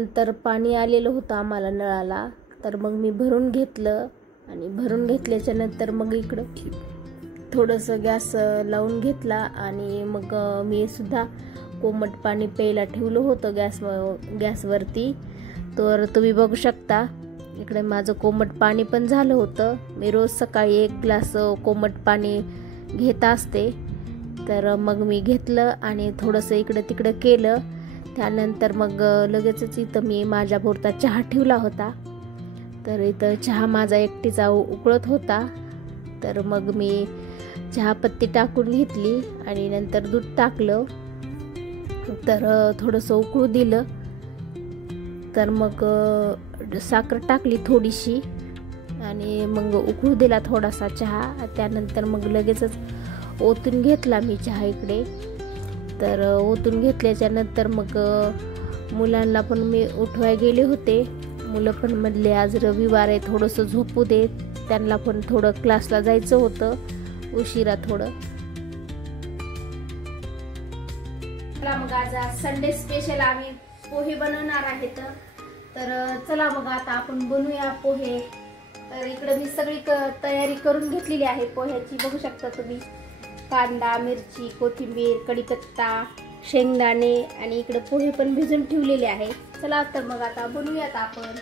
त्यानंतर पाणी आलेलं होतं आम्हाला नळाला, तर मग मी भरून घेतलं आणि भरून घेतल्याच्या नंतर मग इकडं थोडंसं गॅस लावून घेतला आणि मग मी सुद्धा कोमट पाणी प्यायला ठेवलं होतं गॅसवरती. तर तुम्ही बघू शकता इकडे माझं कोमट पाणी पण झालं होतं. मी रोज सकाळी 1 ग्लास कोमट पाणी घेत असते. तर मग मी घेतलं आणि थोडंसं इकडं तिकडं केलं. त्यानंतर मग लगेचच इथं मी माझ्या पुरता चहा ठेवला होता. तर इथं चहा माझा एकटीचा उकळत होता. तर मग मी चहापत्ती टाकून घेतली आणि नंतर दूध टाकलं. तर थोडंसं उकळू दिलं. तर मग साखर टाकली थोडीशी आणि मग उकळू दिला थोडासा चहा. त्यानंतर मग लगेचच ओतून घेतला मी चहा इकडे. तर ओतून घेतल्याच्या नंतर मग मुलांना पण मी उठवाय गेले होते. मुलं पण म्हणले आज रविवार आहे, थोडंसं झोपू दे. त्यांना पण थोडं क्लासला जायचं होतं उशिरा थोडं. चला मग आज संडे स्पेशल आम्ही पोहे बनवणार आहेत. तर चला मग आता आपण बनवूया पोहे. तर इकडे मी सगळी तयारी करून घेतलेली आहे पोह्याची. बघू शकता तुम्ही, कांदा, मिरची, कोथिंबीर, कढीपत्ता, शेंगदाणे आणि इकडे पोहे पण भिजून ठेवलेले आहे. चला तर मग आता बनवूयात आपण.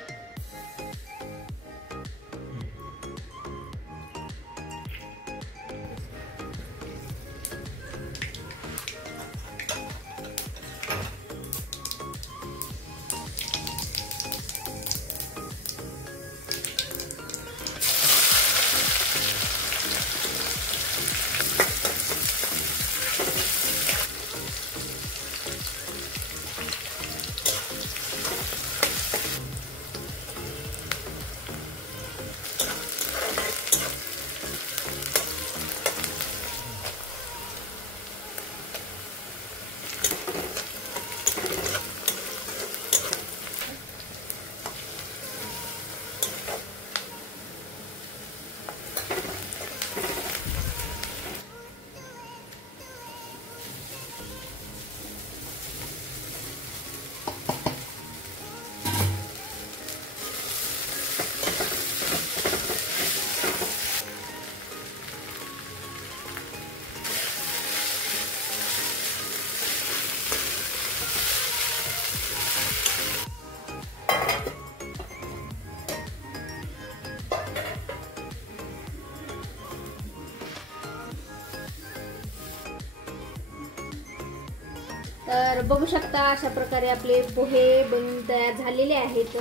तर बघू शकता अशा प्रकारे आपले पोहे बनून तयार झालेले आहेत.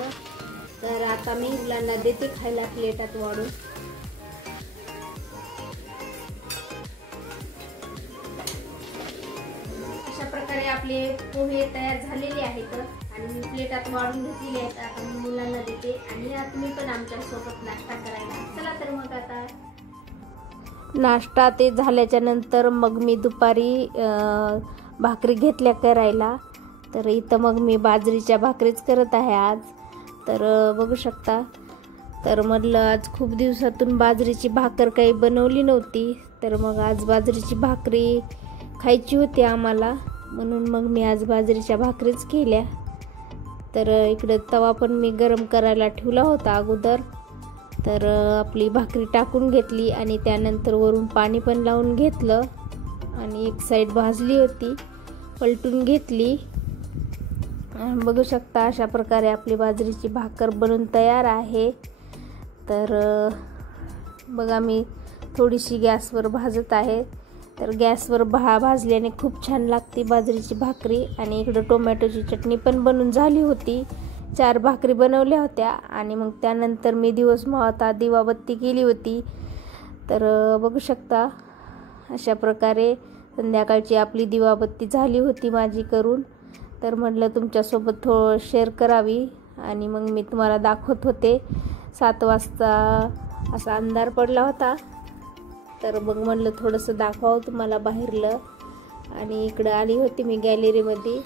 तर आता मी मुलांना देते खायला प्लेटात वाढून. अशा प्रकारे आपले पोहे तयार झालेले आहेत आणि मी प्लेटात वाढून घेतलेले आहेत. आता मी मुलांना देते आणि तुम्ही पण आमच्या सोबत नाश्ता करायला चला. तर मग आता नाश्ता ते झाल्याच्या नंतर मग मी दुपारी भाकरी घेतल्या करायला. तर इथं मग मी बाजरीच्या भाकरीच करत आहे आज. तर बघू शकता. तर म्हटलं आज खूप दिवसातून बाजरीची भाकर काही बनवली नव्हती. तर मग आज बाजरीची भाकरी खायची होती आम्हाला, म्हणून मग मी आज बाजरीच्या भाकरीच केल्या. तर इकडे तवा पण मी गरम करायला ठेवला होता अगोदर. तर आपली भाकरी टाकून घेतली आणि त्यानंतर वरून पाणी पण लावून घेतलं आणि एक साईड भाजली होती, पलटून घेतली. बघू शकता अशा प्रकारे आपली बाजरीची भाकर बनून तयार आहे. तर बघा मी थोडीशी गॅसवर भाजत आहे. तर गॅसवर भाजल्याने खूप छान लागते बाजरीची भाकरी. आणि इकडं टोमॅटोची चटणी पण बनून झाली होती. 4 भाकरी बनवल्या होत्या आणि मग त्यानंतर मी दिवस मावळता दिवाबत्ती केली होती. तर बघू शकता अशा प्रकारे संध्याकाळची आपली दिवाबत्ती झाली होती माझी करून. तर म्हटलं तुमच्यासोबत शेअर करावी आणि मग मी तुम्हाला दाखवत होते. 7 वाजता असा अंधार पडला होता. तर मग म्हटलं थोडंसं दाखवावं तुम्हाला बाहेरलं. आणि इकडं आली होती मी गॅलरीमध्ये.